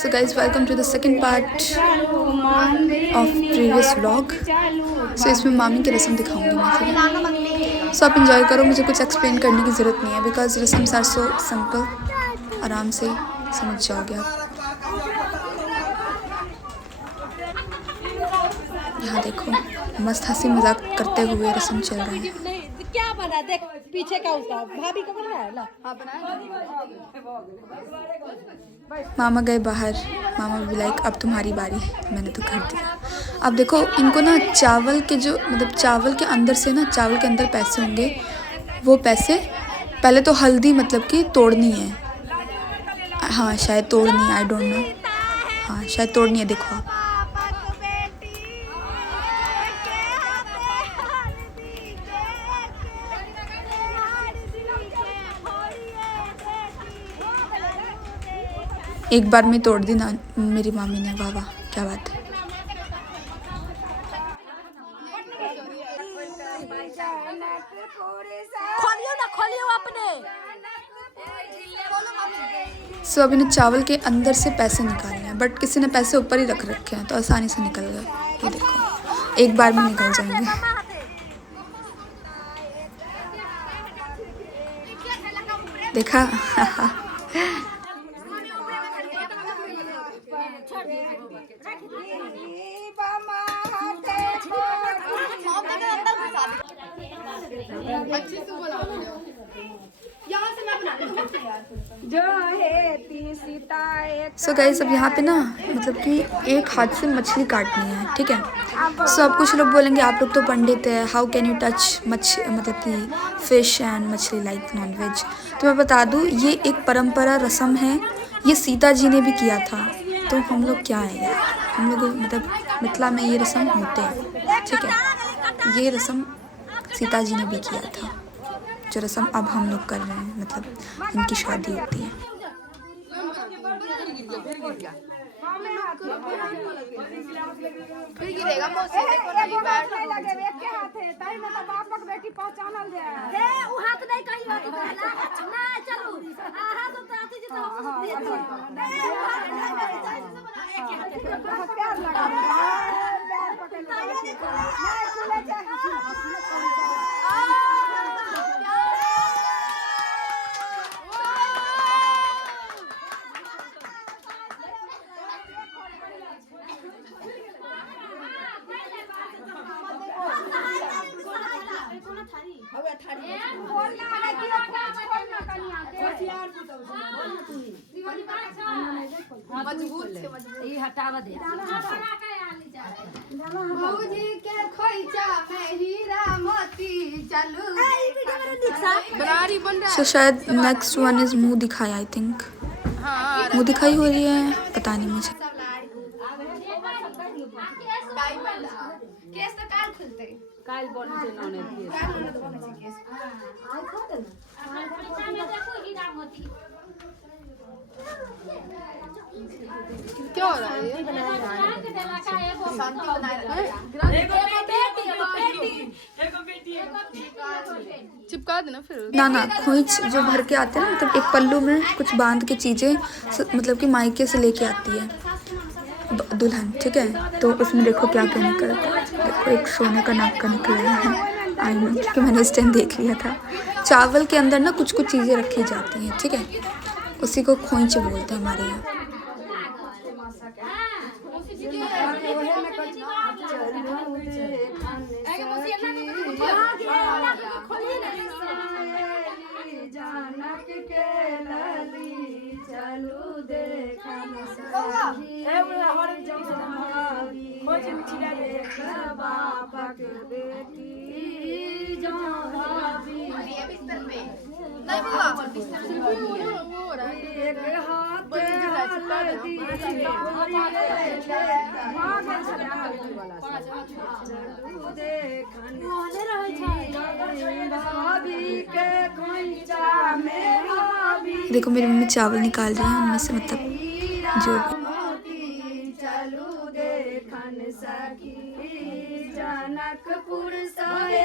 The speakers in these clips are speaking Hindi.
So guys, welcome to the second part of previous vlog. So इसमें मामी की रस्म दिखाऊंगी मैं, ठीक है? So आप enjoy करो, मुझे कुछ explain करने की ज़रूरत नहीं है because रस्म are so simple, आराम से समझ जाओगे आप। यहाँ देखो, मस्त हंसी मजाक करते हुए रस्म चल रहा है। क्या बना देख पीछे का उसका भाभी का बन रहा है ना। हाँ मामा गए बाहर, मामा भी लाइक अब तुम्हारी बारी, मैंने तो कर दिया। अब देखो इनको ना चावल के जो मतलब चावल के अंदर से ना चावल के अंदर पैसे होंगे, वो पैसे पहले तो हल्दी मतलब कि तोड़नी है। हाँ शायद तोड़नी है, आई डोंट नो। हाँ शायद तोड़नी है, देखो आप। एक बार में तोड़ दी ना मेरी मामी ने, वाह वाह क्या बात है। खोलियो अपने। सो अब इन्हें चावल के अंदर से पैसे निकालने हैं, बट किसी ने पैसे ऊपर ही रख रखे हैं तो आसानी से निकल गए। ये देखो एक बार में निकल जाएंगे। देखा सो गाइस अब यहाँ पे ना मतलब कि एक हाथ से मछली काटनी है, ठीक है। सो अब कुछ लोग बोलेंगे आप लोग तो पंडित है, हाउ कैन यू टच मतलब कि फिश एंड मछली लाइक नॉन वेज। तो मैं बता दूँ ये एक परंपरा रस्म है, ये सीता जी ने भी किया था। तो हम लोग क्या है यार, हम लोग मतलब मिथिला में ये रस्म होते हैं, ठीक है। ये रस्म सीता जी ने भी किया था, जो रस्म अब हम लोग कर रहे हैं, मतलब इनकी शादी होती है। So शायद नेक्स्ट वन इज मुंह दिखाई, आई थिंक मुंह दिखाई हो रही है, पता नहीं मुझे। क्या हो रहा है ये? चिपका देना फिर ना खोइच जो भर के आते हैं ना, मतलब एक पल्लू में कुछ बांध के चीज़ें मतलब कि मायके से लेके आती है दुल्हन, ठीक है। तो उसमें देखो क्या क्या निकलता है, देखो एक सोने का नाक का निकला है, आई नो क्योंकि मैंने इस टाइम देख लिया था। चावल के अंदर ना कुछ कुछ चीज़ें रखी जाती हैं, ठीक है, उसी को खोइच बोलते हैं हमारे यहाँ। देखो मेरी मम्मी चावल निकाल रही है उनमें से, मतलब जो भी जनकपुर सोए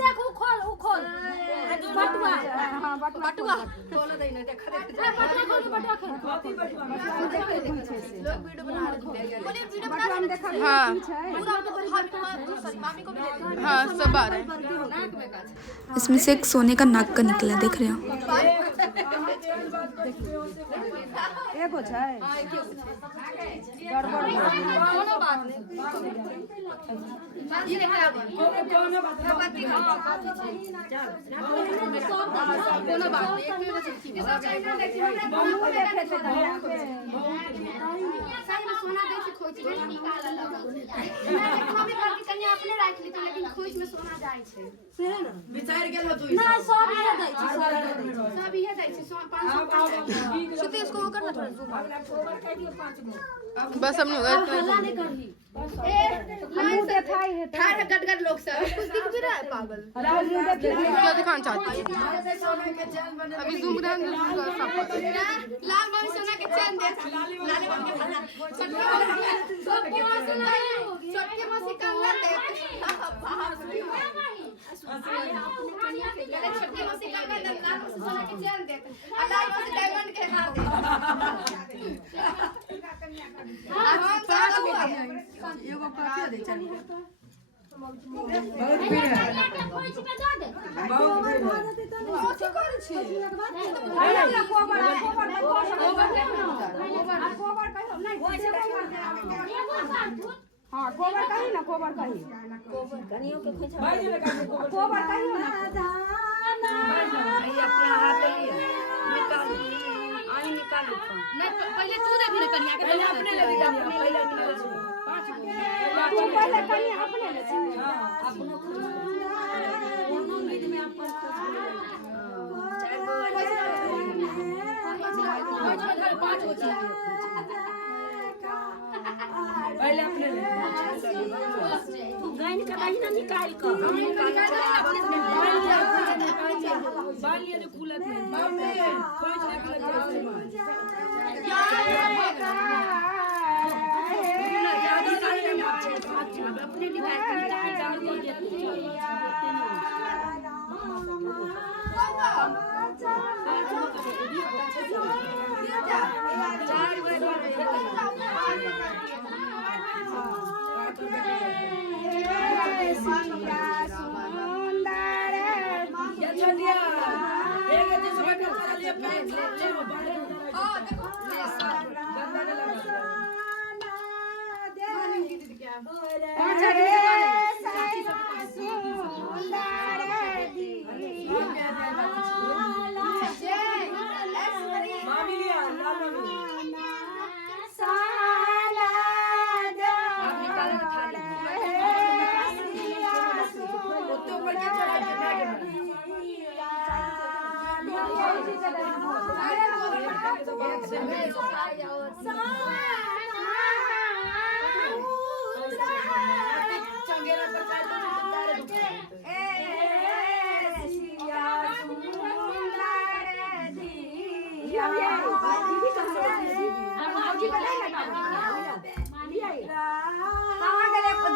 देखो खोल बटुआ हां बटुआ खोल दे ना देखा दे बटुआ खोल लोग वीडियो बना रहे हैं बटुआ में देखा हाँ मामी को भी दे हाँ सब आ रहे हैं। इसमें से एक सोने का नाक का निकला, देख रहे हो? एगो छै गड़बड़ कोनो बात नहीं ये देखा कोनो बात नहीं कोनो बात नहीं एक में बचे के सब चाइना देखी हमरा बहुत देखे थे सही में सोना दे से खोज के निकाल लगा मम्मी घर की कन्या अपने राख ली लेकिन खोज में सोना जाय छे विचार गेल हो तू ना सब ये दै छै सब ये दै छे 500 श्रुति इसको वो करना थोड़ा जूम बस हमने होगा इतना हल्ला नहीं करही ए लाइन से देखाई है ठाड़ गटगट लोग सब कुछ दिख भी रहा है पागल क्या दिखाना चाहती है अभी जूम ध्यान दे लाल मम्मी सोना के चैन दे लाल मम्मी के फला सबके मां सोना सबके मां से कंगन दे छोटी मां से कंगन दे लाल मम्मी सोना के चैन दे लाल मम्मी डायमंड के हार दे हम साथ हुआ एगो कथि दे चल बहुत भीड़ है बहुत भीड़ है सोची कर छी कोबर हां कोबर कही ना कोबर कही कनियो के खोजा कोबर कही ना ये अपना हाथ लिया निकाल आई निकाल नहीं पहले तू दे भी कन्या के पहले अपने ले कन्या पहले निकाल 5 गो तू पहले कन्या अपने ले हां अपनो दोनों बीच में अपन चार गो 5 गो पहले अपने ले गाइन का कहीं ना निकाल कर हम निकाल अपने से बाल लिए जो कूलत में मम्मी खोज निकल अपने डिवाइस कर डाल दीजिए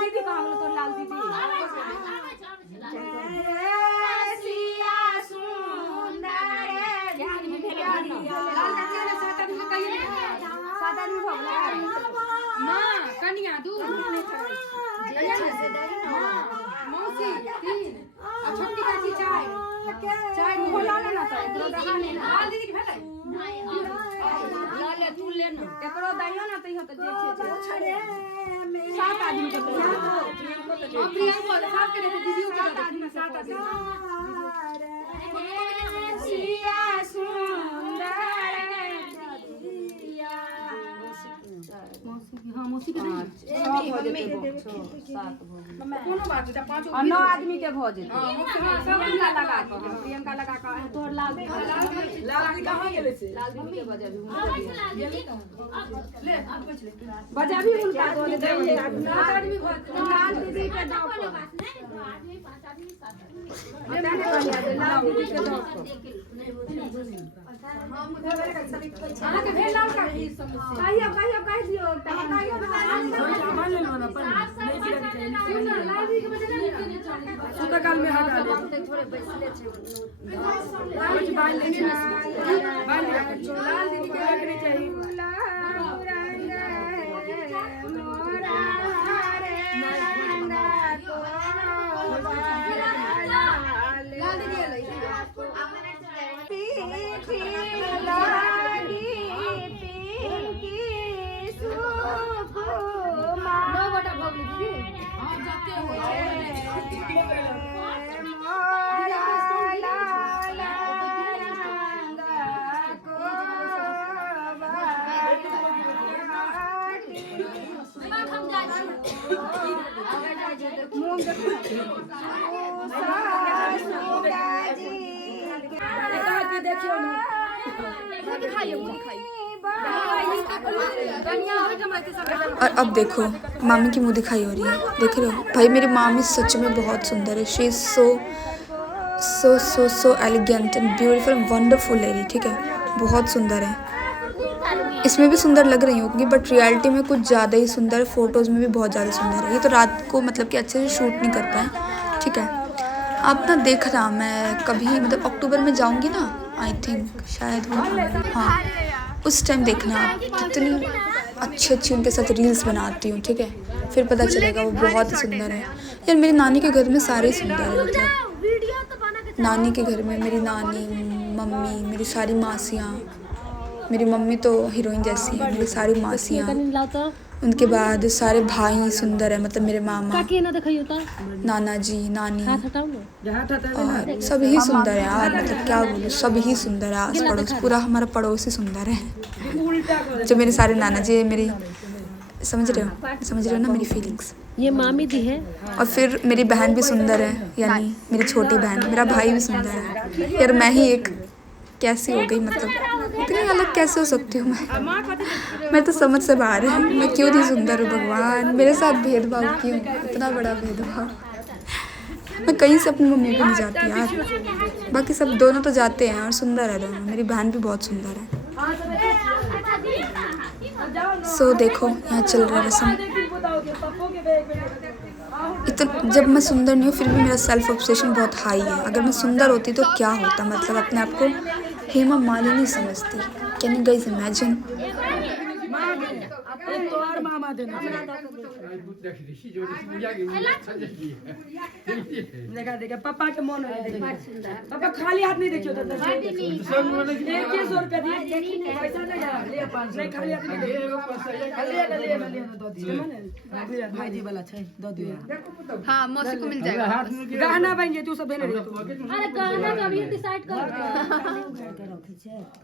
दीदी कहाँ बोलो तो लाल दीदी कन्या दू मौसी तीन और छोटी काची चाय चाय खोला लेना तो लाल दीदी के भेलै लाल तू लेना एकरो दाइयो ना तइयो तो देखे 7 आदमी के प्रियंका साफ करे दीदियों के 7 आदमी 7 आदमी सिया सुंदर हां मौसी के नहीं 7 कोनो बात है 5 9 आदमी के भ जेते हां सब उनका लगा के प्रियंका लगा के तोर लाल कहां गेले से लाल दीदी के बजा भी ले बजा भी उनका दो दे 9 आदमी लाल दीदी के दाव पर बात नहीं आदमी 5 आदमी 7 आदमी लाल दीदी के दाव पर हम उधर आके भेल लाल का कहियो कह दियो सुता काल में हटा दे कुछ बाल ले बाल लाल दीदी के रखनी चाहिए और अब देखो मामी की मुँह दिखाई हो रही है, देख रहे हो भाई। मेरी मामी सच में बहुत सुंदर है। She is so elegant and beautiful wonderful lady, ठीक है, बहुत सुंदर है। इसमें भी सुंदर लग रही होंगी बट रियलिटी में कुछ ज़्यादा ही सुंदर, फ़ोटोज़ में भी बहुत ज़्यादा सुंदर है। ये तो रात को मतलब कि अच्छे से शूट नहीं कर पाए, ठीक है। आप ना देखना, मैं कभी मतलब अक्टूबर में जाऊंगी ना, आई थिंक शायद वो, हाँ उस टाइम देखना आप कितनी अच्छी उनके साथ रील्स बनाती हूँ, ठीक है, फिर पता चलेगा वो बहुत ही सुंदर है। यार मेरी नानी के घर में सारे ही सुंदर है, मतलब नानी के घर में मेरी नानी, मम्मी, मेरी सारी मासियाँ, मेरी मम्मी तो हीरोइन जैसी है, मेरी सारी मासियाँ, उनके बाद सारे भाई सुंदर है, मतलब मेरे मामा, नाना जी, नानी, और सब ही सुंदर है यार, मतलब क्या बोलूँ, सब ही सुंदर है। आस पड़ोस पूरा हमारा पड़ोस ही सुंदर है। जो मेरे सारे नाना जी, मेरी समझ रहे हो ना मेरी फीलिंग्स। ये मामी दी है। और फिर मेरी बहन भी सुंदर है, यानी मेरी छोटी बहन, मेरा भाई भी सुंदर है। यार मैं ही एक कैसी हो गई, मतलब इतनी अलग कैसे हो सकती हूँ मैं तो समझ से बाहर है। मैं क्यों नहीं सुंदर हूँ भगवान, मेरे साथ भेदभाव क्यों, इतना बड़ा भेदभाव। मैं कहीं से अपनी मम्मी को नहीं जाती यार, बाकी सब दोनों तो जाते हैं और सुंदर है दोनों। मेरी बहन भी बहुत सुंदर है। सो देखो यहाँ चल रहा है रस्म। इतना जब मैं सुंदर नहीं हूँ फिर भी मेरा सेल्फ ऑब्सेशन बहुत हाई है। अगर मैं सुंदर होती तो क्या होता, मतलब अपने आप को हेमा मालिनी समझती। Can you guys imagine? देखा पापा के मन पापा खाली हाथ नहीं देखियो तो 100 रुपया दिए पैसा नहीं खाली हाथ नहीं भाई जी वाला छै दो दिया। हाँ मौसी को मिल जाएगा। गहना बन जे तू सब भेने रे। अरे गहना का भी डिसाइड कर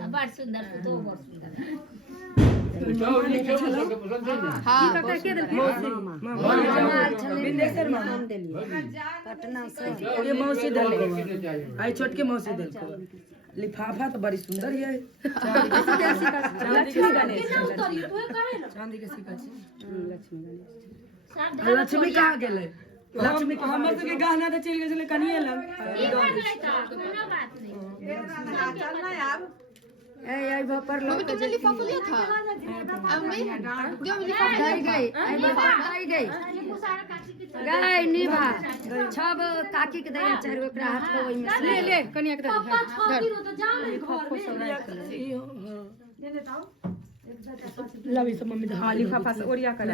बड़ सुंदर तो बहुत सुंदर हाँ पटना से ये मौसी दल आई छोटके मौसी दल लिफाफा तो बड़ी सुंदर है। चांदी के सिक्का लक्ष्मी कहाँ गेले? लक्ष्मी हमर तो के गहना तो चल गेले कनिए लग। आई भपर लोग तुमने लिफाफा लिया था? अब नहीं जो लिफाफा गई निभा छब काकी के दैया चार ओकरा हाथ को ओइ में ले कनिया के दे लवी सब मम्मी हां लिफाफा से ओरिया कर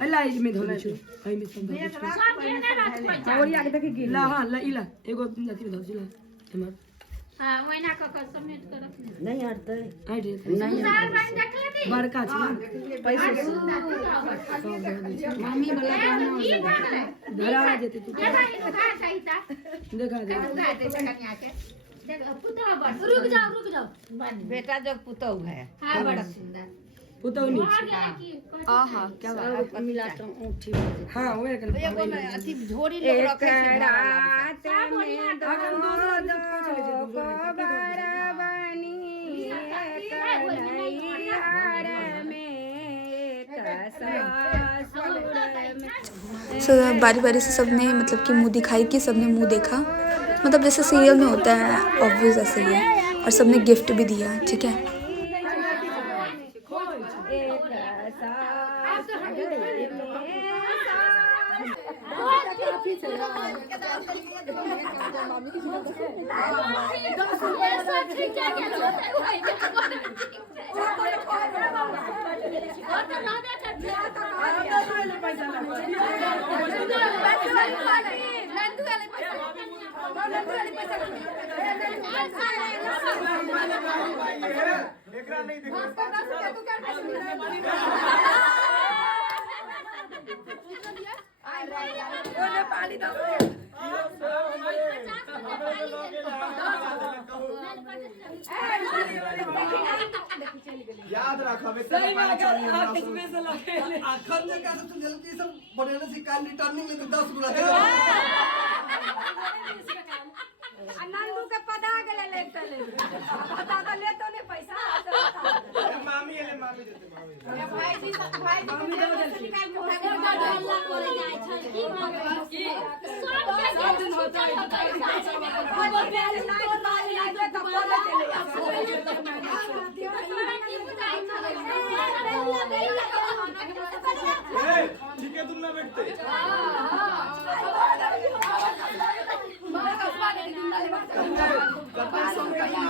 अल्लाह इज में धोले छु आई में सब ओरिया के देखे ला हां ला इला एगो जाति में धोजिला हमर हां वैना क समेट कर रखने नहीं हटते आई रे नहीं बड़का छ पैसा मम्मी वाला धरा जेते तू देखा दे रुक जाओ बेटा जब पुतौ है हां बड़ा सुंदर पुतौ नी आहा क्या बात मिला तो ऊँची हां ओए कर एगो में अथी झोरी लोग रखे छै बारी बारी से सबने मतलब कि मुंह दिखाई कि सबने मुंह देखा, मतलब जैसे सीरियल में होता है ऑब्वियस ऐसे ही है। और सबने गिफ्ट भी दिया, ठीक है। याद रख हमें सही में आखिर में से लगे आखिर में कैसे तुम जल्दी सब बनेने से काल रिटर्निंग में तो 10 गुना देगा नंदू के पदा गेले ले चले पता तो ले तो नहीं पैसा मामी ले मामी देते मामी भाई जी निकाल के हल्ला करे जाय छै की मांगे सब दिन होता है वो पहले नहीं लागे तो बोले चले ठीक है तुम ना बैठते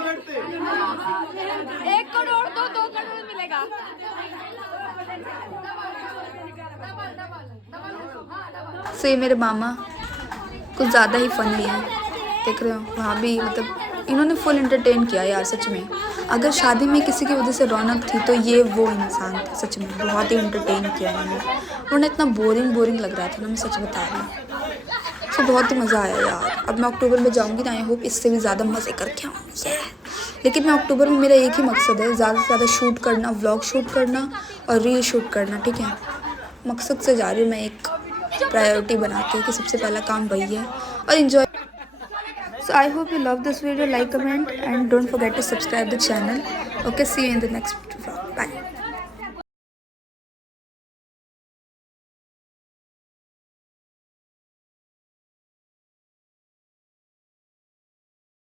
बैठते 1 करोड़ तो 2 करोड़ मिलेगा सो ये मेरे मामा कुछ ज़्यादा ही फनी है, देख रहे हो वहाँ भी मतलब इन्होंने फुल एंटरटेन किया यार सच में। अगर शादी में किसी की वजह से रौनक थी तो ये वो इंसान थे सच में, बहुत ही एंटरटेन किया इन्होंने, वरना इतना बोरिंग लग रहा था ना, मैं सच बता रही हूँ। तो बहुत ही मज़ा आया यार। अब मैं अक्टूबर में जाऊँगी ना, आई होप इससे भी ज़्यादा मज़े करके आऊँगी। लेकिन मैं अक्टूबर में मेरा एक ही मकसद है, ज़्यादा से ज़्यादा शूट करना, व्लॉग शूट करना और रील शूट करना, ठीक है। मकसद से जा रही हूँ मैं, एक प्रायोरिटी बना के कि सबसे पहला काम वही है और enjoy. So I hope you love this video, like, comment and don't forget to subscribe the channel. Okay, see you in the next